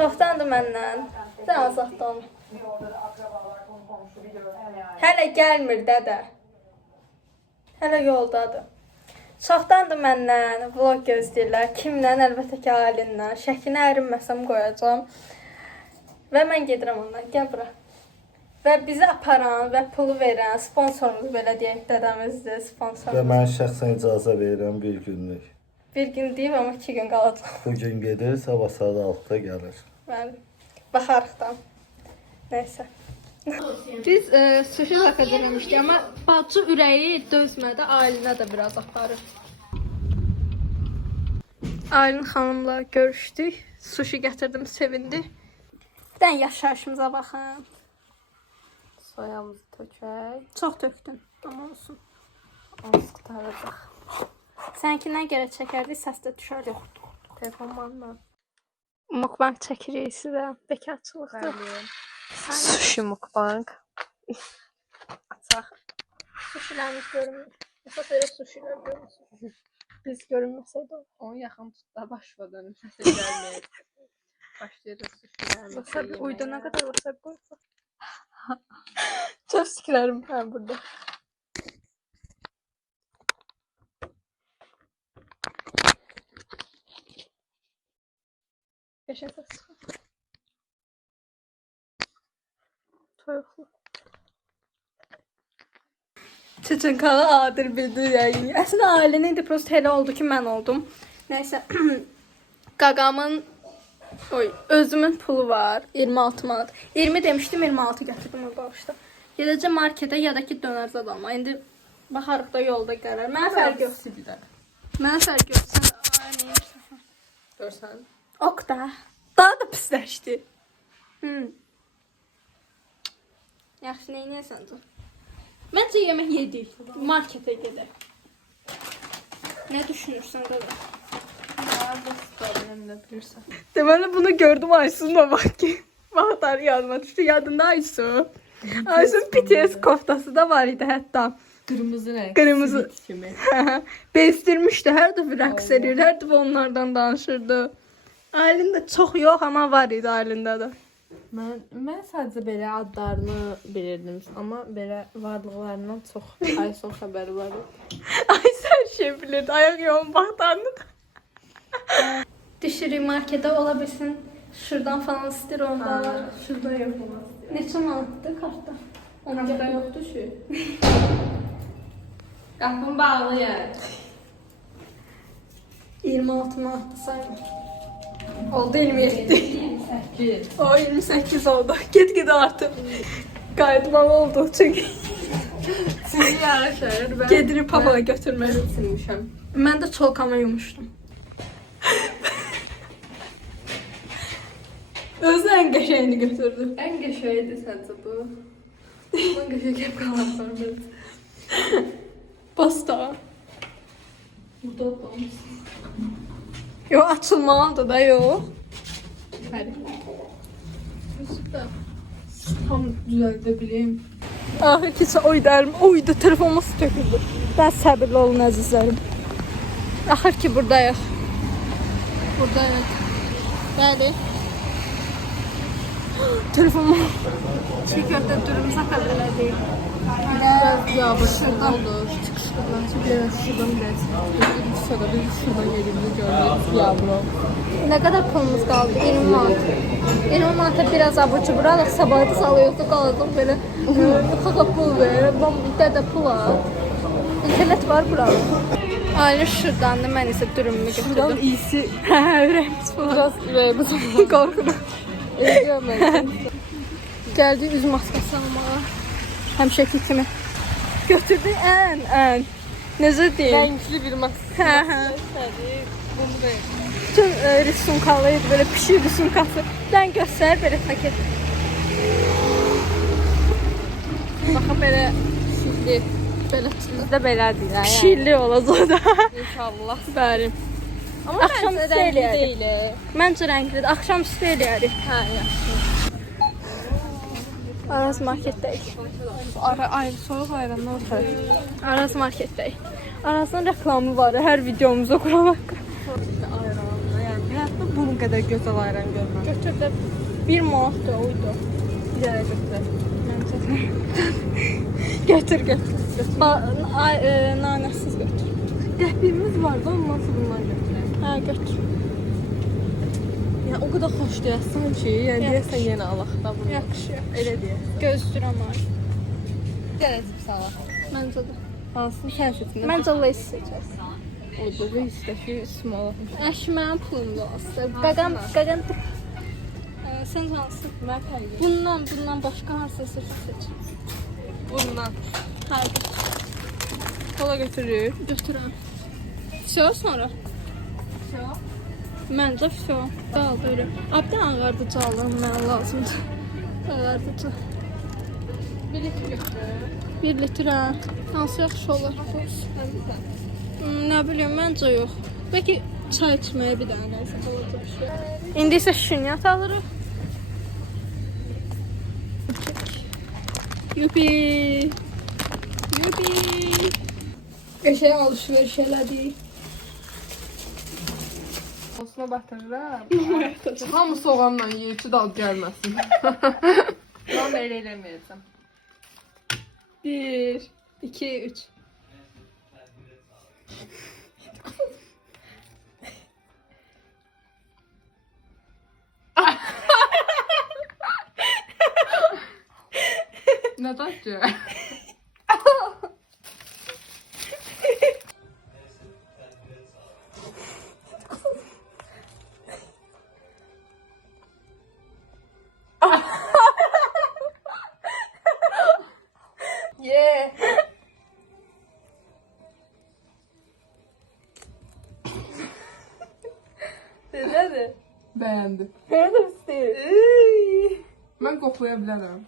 Saxtandı məndən. Sən saxtan. Hələ gəlmir dədə. Hələ yoldadır. Çoxdandır məndən vlog gözləyirlər. Kimlə? Əlbəttə ki, Aylinlə. Şəkini ərinməsəm qoyacağam. Və mən gedirəm ondan. Gəl bura. Və bizi aparan və pulu verən sponsorumuz belə deyək, dədəmizdir, Və sponsorumuz. mən şəxsən icazə verirəm bir günlük. Bir gün deyib, amma 2 gün qalacaq. Bugün gedir, sabah saat 6-da gəlir. Bəli. Baxarıq da. Nəysə. Biz sushi zakaz eləmişdik, amma bacı ürəyi dözmədi, Aylinə də biraz aparır. Aylin xanımla görüşdük. Sushi gətirdim, sevindi. Bir dənə yaşayışımıza baxın. Soyamızı tökək. Çox tökdün, amma olsun. Onu qurtaracaq. Sənkindən görə çəkərdik, səs də düşər. Telefon var. Mukbang çəkirik sizə. Bekarçılıqdır. Sushi mukbang. Açaq. Sushilərimiz görünmür. Əsas elə sushilər görünsün. Biz görünməsəydi o. Onu yaxın tut da başladan. Səsə gəlməyək. Başlayırıq sushilərimizi Wasabi yeməyə. uydana qədər wasabi qoysa. Çox fikirlərim var burada. Qəşəng səs çıxır. Toyuqlu. Çeçenkalı Adil bildi yani. Əslində ailənin indi prosto elə oldu ki, mən oldum. Nəysə, qaqamın özümün pulu var. 26 manat. 20 demişdim, 26 gətirdim o bağışda. Gedəcəm marketə ya da ki dönər zad alma. İndi baxarıq da yolda qərar. Mənə fərq yox. Mənə fərq yox. Sən neyirsən? Görsən. Ok da. Daha da pisləşdi. Yaxşı, neynəyəsən sən? Məncə yemək yedik. Marketə gedək. Nə düşünürsən qada? Deməli bunu gördüm Aysun'la bak ki. Vaxtlar yadıma düşdü. Yadında Aysun. Aysun BTS koftası da var idi hətta. Qırmızı rəng. Qırmızı. Kimi. Bezdirmişdi. Hər dəfə rəqs edirdi. Hər dəfə onlardan danışırdı. Aylində çox yox, amma var idi Aylində də. Mən sadəcə belə adlarını bilirdim, amma belə varlıqlarından çox Aysun xəbəri var. Aysun hər şey bilirdi. Ayaq yoğun baxdandı da. Düşürük markete ola bilsin. Şuradan falan istir onda var. Şurada yok. Neçə manatdır kartda? Kartda yoxdur şu. Qapın bağlı yer. 26 manatdır sayın. Oldu 27. 28. O 28 oldu. Get artık. Qayıtmalı oldu çünkü. Sizi yaraşır. Ben Gedirib papaya götürməli. silmişəm. Mən də çolkama yumuşdum. Özü ən qəşəyini götürdü. Ən qəşəngdir səncə bu. Mən qəşəng hep qalanlar. Basta. Burada olmuş. Yo, açılmalıdır da yox. Bəli. Süper. Tam düzəldə Ahı ki, oydarım. Oydu, telefonuma su töküldü. Ben səbirli olun əzizlərim. Axır ki, buradayıq. Buradayıq. Bəli. Telefonuma çiğ köftə dürüm zaten elədik. Biraz yağmur oldu. Çıxışqıdan. Evet, şuradan biraz. Biz şuradan yerimizi gördük. Yağmur oldu. Ne kadar pulumuz kaldı? 20 manat. 20 manata biraz abur cubur alıq. Sabahı salıyorduk, qalacaq belə. Xaqa pul ver, dədə pul al. İnternet var burada. Ayrı şuradan da mən isə dürümümü Şuradan götürdüm. iyisi. Ürəyimiz falan. Biraz ürəyimiz oldu. Qorxudan. Görmədim. Gəldi üz maskası almağa. Həmişəki kimi. Götürdü ən. Necə deyim? Renkli bir maske. Bunu da Bütün risunkalıydı, böyle pişir risunkası. Ben göster böyle paket. baxın belə şifli. Böyle Bizdə belədir yəni. pişirli olacaq da. İnşallah. Bəli. Amma Axşam məncə üstü rəngli eləyərik. deyil. Məncə rənglidir. Axşam üstü eləyərik. Hə, yaxşı. Araz marketdəyik. Ayrı soyuq ayranlar var. Araz marketdəyik. Arazın reklamı var hər videomuza quramaq. Ayranlar. Yəni həyatda bunu qədər gözəl ayran görmədim. Götür də 1 manatdır oydu. Bir dənə götür. Götür götür. Nanəsiz götür. Qəpiyimiz vardı, ondan sonra bundan götürək. Hə götür. Yəni o qədər xoşlayasın ki, yəni deyəsən yenə alaq da bunu. Yaxşı. Elə deyəsən. Gözlürəm ay. Bir dənə cips alaq. Məncə də. Hansını sən seçdin? Məncə Lays seçərsən. O da reisdəki small. Əşi mənim pulumda olsun. Qaqam. Sən hansı? Mən fərqi. Bundan başqa hansını seç. Bundan. Hə, Kola götürür. götürəm. Все sonra. Şo. Məncə все. Qaldı öyle. Abdan ağardıcı alım mənə lazımdır. Ağardıcı. 1 litr götür. 1 litrə. Hansı yaxşı olar? Nə bilim, məncə yox. Bəlkə çay içməyə bir dənə nəsə olacaq şey. İndi isə şinyat alırıq. Yupi. Yupi. Qəşəng alış-veriş elədik. Osuna batırıram. Hamı soğanla yeyir ki, dad gəlməsin. Mən belə eləməyəcəm. 1, 2, 3. Nə dad ki? Yeah. Necədir? Bəyəndim. Nerede istiyor? Mən qoxlaya bilərəm.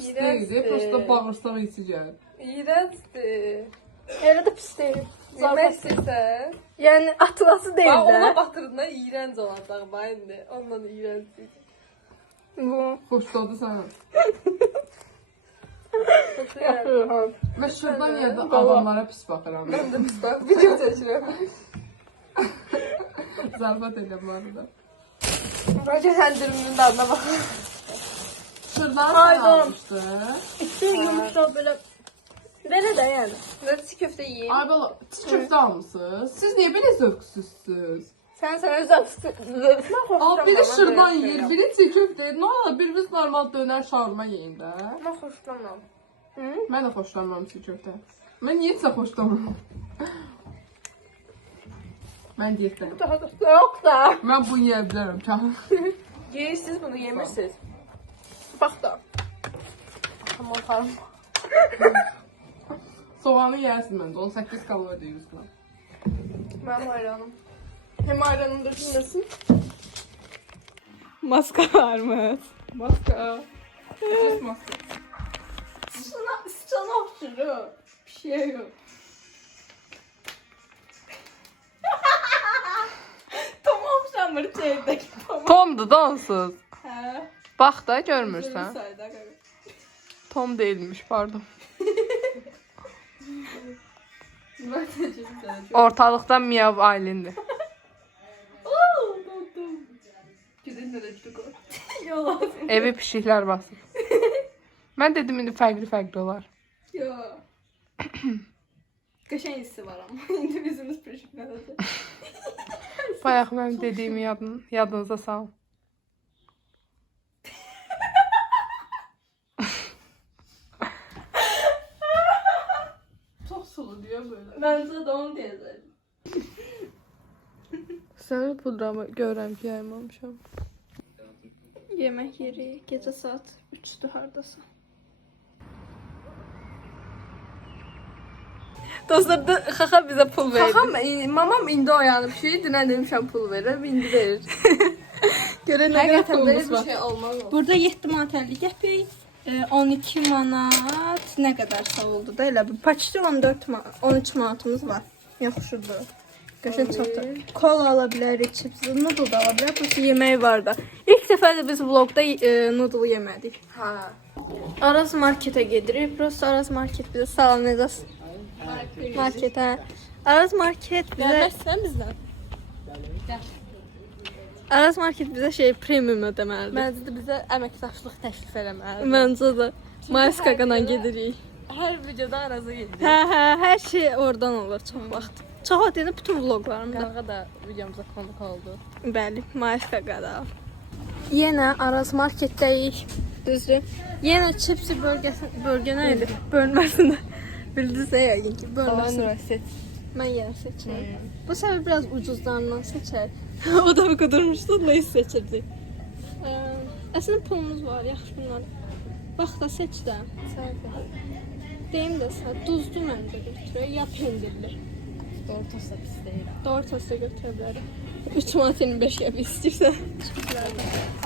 İstəyir, prosta bağırsaq içi gəlir. İğrençdir. Öyle de pis değil. Yemək istəyirsən? Yani atılası değil Bax, ona de. batırdığında iğrenc olacaq bax indi. Ondan iğrençdir. Bu. Xoşladı sənə. Xoşlayıram. Mən şuradan yerdə adamlara pis baxıram. Mən də pis bax, video çəkirəm. Zarafat edirəm bu arada. Bəlkə həndirimin dadına bax. Şuradan Pardon. sən almışdın. İçin yumuşak böyle. Böyle de yani. Mən çiğ köftə yeyim. Ay bala, köftə almısınız? Siz niyə belə zövqsüzsünüz? Sən özəl Al biri şırdan yeyir, biri çiğ köftə yeyir. Nə olar, biriniz normal dönər şarma yeyin də. Mən xoşlamam. Mən də xoşlanmam çiğ köftə. Mən niyetsə xoşlamam. Mən diyetdəyim. Daha da yox da. Mən bunu yeyə bilərəm, canım. Yeyirsiniz bunu, yemirsiniz. Bax da. Tamam, tamam. Soğanı yersin məncə, 18 kalori deyir üstüne. Mənim ayranım. Hem ayranım da dinləsin. Maska varmış. Maska. Ses maska. Sıçan hapşırır. Bir şey yok. Tam hapşamır çeyirdeki tam. Tom'du da onsuz. Hə. Bax da görmürsən. Sayda qaqa. Tom değilmiş, pardon. Mən seçim sənə. Ortalıqdan Miyav Aylindir. Ooo, tuttum. Gidin də düşdük o. Yola. Evi pişiklər basır. Mən dedim indi fərqli olar. Yo. Qəşəng hissi var amma. İndi bizimiz pişiklədir. Bayaq mənim dediyimi yadınıza salın. Çox sulu diyor böyle. Bence de onu diyeceğim. Səni pudramı görürəm ki, yaymamışam. Yemek yeri gece saat 3'tü hardasa. Dostlar da Xaxa bize pul verdi. Mamam indi oyanıb ki, dünən demişəm pul verir, indi verir. Göre ne kadar Həqiqətən belə pulumuz bir var. şey olmaz. Burada 7 manat 50 qəpik, 12 manat ne kadar oldu da elə bir paçda 14 manat, 13 manatımız var. Yaxşıdır. Qəşəng çatır. Kola ala bilərik, chips, noodle da ala bilərik. Bu yemək var da. İlk dəfə də biz vlogda noodle yemədik. Ha. Araz markete gedirik. Prosto Araz market bize sağlanacağız. Markete. Araz market bize Gəlməzsən bizdən? Aras Market bizə şey premium ödəməlidir. Məncə də bizə əməkdaşlıq təklif eləməlidir. Məncə də Maskaqana gedirik. Hər videoda Araz'a gedirik. Hə, hər şey oradan olur çox vaxt. Çox vaxt yəni bütün vloqlarımda. Qağa da videomuza konuk oldu. Bəli, Maskaqada. Yenə Aras Marketdəyik. Düzdür? Yenə Chipsi bölgə nə idi? Bölməsində. Bildiniz yəqin ki, bölməsində. seç. Mən yenə seçirəm. Bu səfər biraz ucuzlarından seçək. O da bu qədərmişdi, Lays seçirdi. Əslində pulumuz var, yaxşı bunlar. Bax da seç də. Deyim də sən, duzlu məncə götürək, ya pendirli. Doritos da pis deyil. Doritos da götürə bilərik. 3 manat 25 qəpik istəyirsən.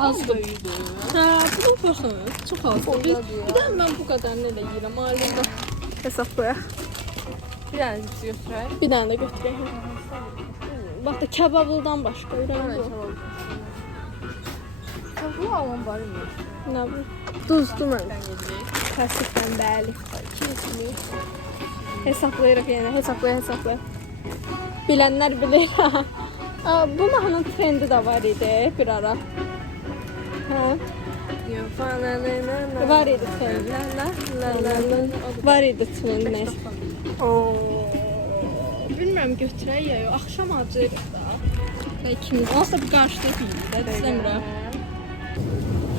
Az böyüdü. Hə, buna baxın, çox azdır. Bir də mən bu qədərini elə yeyirəm, ailədə hesablayaq. Bir dənə cips götürək. Bir dənə də götürək. Bax da kebablıdan başqa ürəyim yox. Bu alan var mı? Nə bu? Duzlu mən. Sən yedirik. Təəssüfən bəli. Hesablayırıq yenə, hesablayaq. Bilənlər bilir. Bu mahnının trendi də var idi bir ara. Hə? Var idi trendi. Var idi trendi. Bilmirəm götürək ya, yox. Axşam acıyırıq da. İkimiz. Olsa bir qarşıda deyil də, istəmirəm.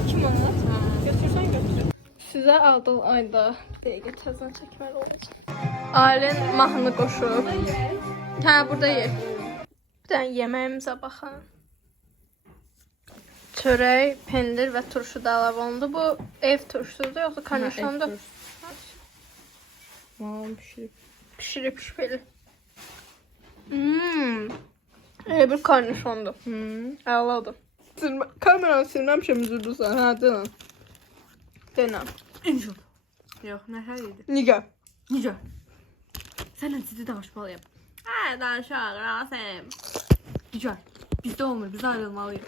2 manat. Götürsən götür. Sizə adıl ayda bir dəqiqə təzən çəkməli olacaq. Ailen mahnı qoşub. Hə, burada yer. Bir dənə yeməyimizə baxın. Çörək, pendir və turşu da əlavə olundu. Bu ev turşusudur, yoxsa karnişondur? Mamam pişirib. Pişirib şübhəli. Elə bir karnişondur. Əladır. Kameranı silməmişəm üzüldürsən. Hə, denən. Denən. İncil. Yox, nə hər yedi. Niyə? Necə? Sənlə ciddi danışmalıyım. Hə, danışaq, Rasim. Necə? Bizdə olmur, biz ayrılmalıyıq.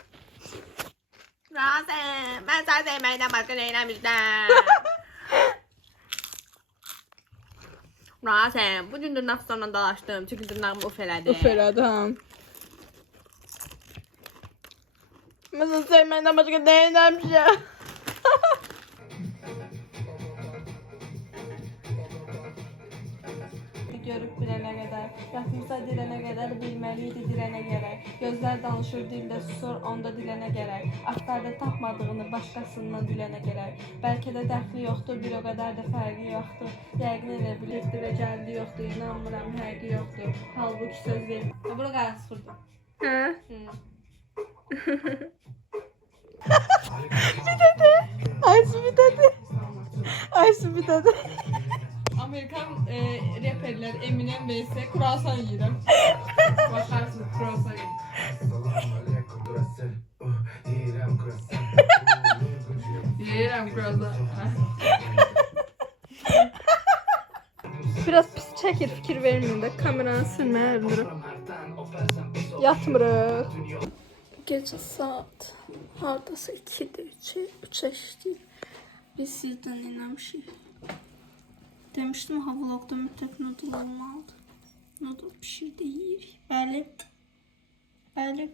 Rasim, mən səni sevməkdən başqa nə eləmişdim? Rasim, bu gün dırnaqlarla dalaşdım, çünki dırnağım uf elədi. Uf elədi, hə. Mən səni sevməkdən başqa nə eləmişəm? Görüb bilənə qədər, yatmışsa dilənə qədər, bilməliydi dilənə gərək. Gözlər danışır, dildə susur, onda dilənə gərək. Axtardı tapmadığını başqasından dilənə gərək. Bəlkə də dəxli yoxdur, bir o qədər də fərqi yoxdur. Yəqin elə bilirdi və gəldi yoxdur, inanmıram, həqiqi yoxdur. Halbuki söz verir. Bura qara sıfırdı. Hə? Aysu bir dedi. Amerikan rapperler Eminem vs. Kurasan yiyirəm. Bakarsınız kurasan yiyirəm. Yiyirəm kurasan. Biraz pis çəkir, fikir verməyin də kameranı silməyə bilmirəm. Yatmırıq. Gecə saat hardasa 2-dir, 3-ə işləyir. Biz sizdən eləmişik. Demişdim ha vlogda mütləq noodle olmalıdır. Noodle pişirdi, yeyirik. Bəli. Bəli.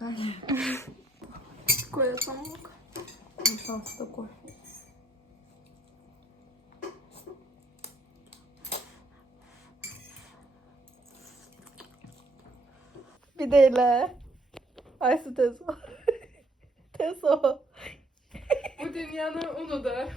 Bəli. Qoyacam bak. Salsı da koy. Bir de elə. Aysu tez ol. Tez ol. Bu dünyanın unudur.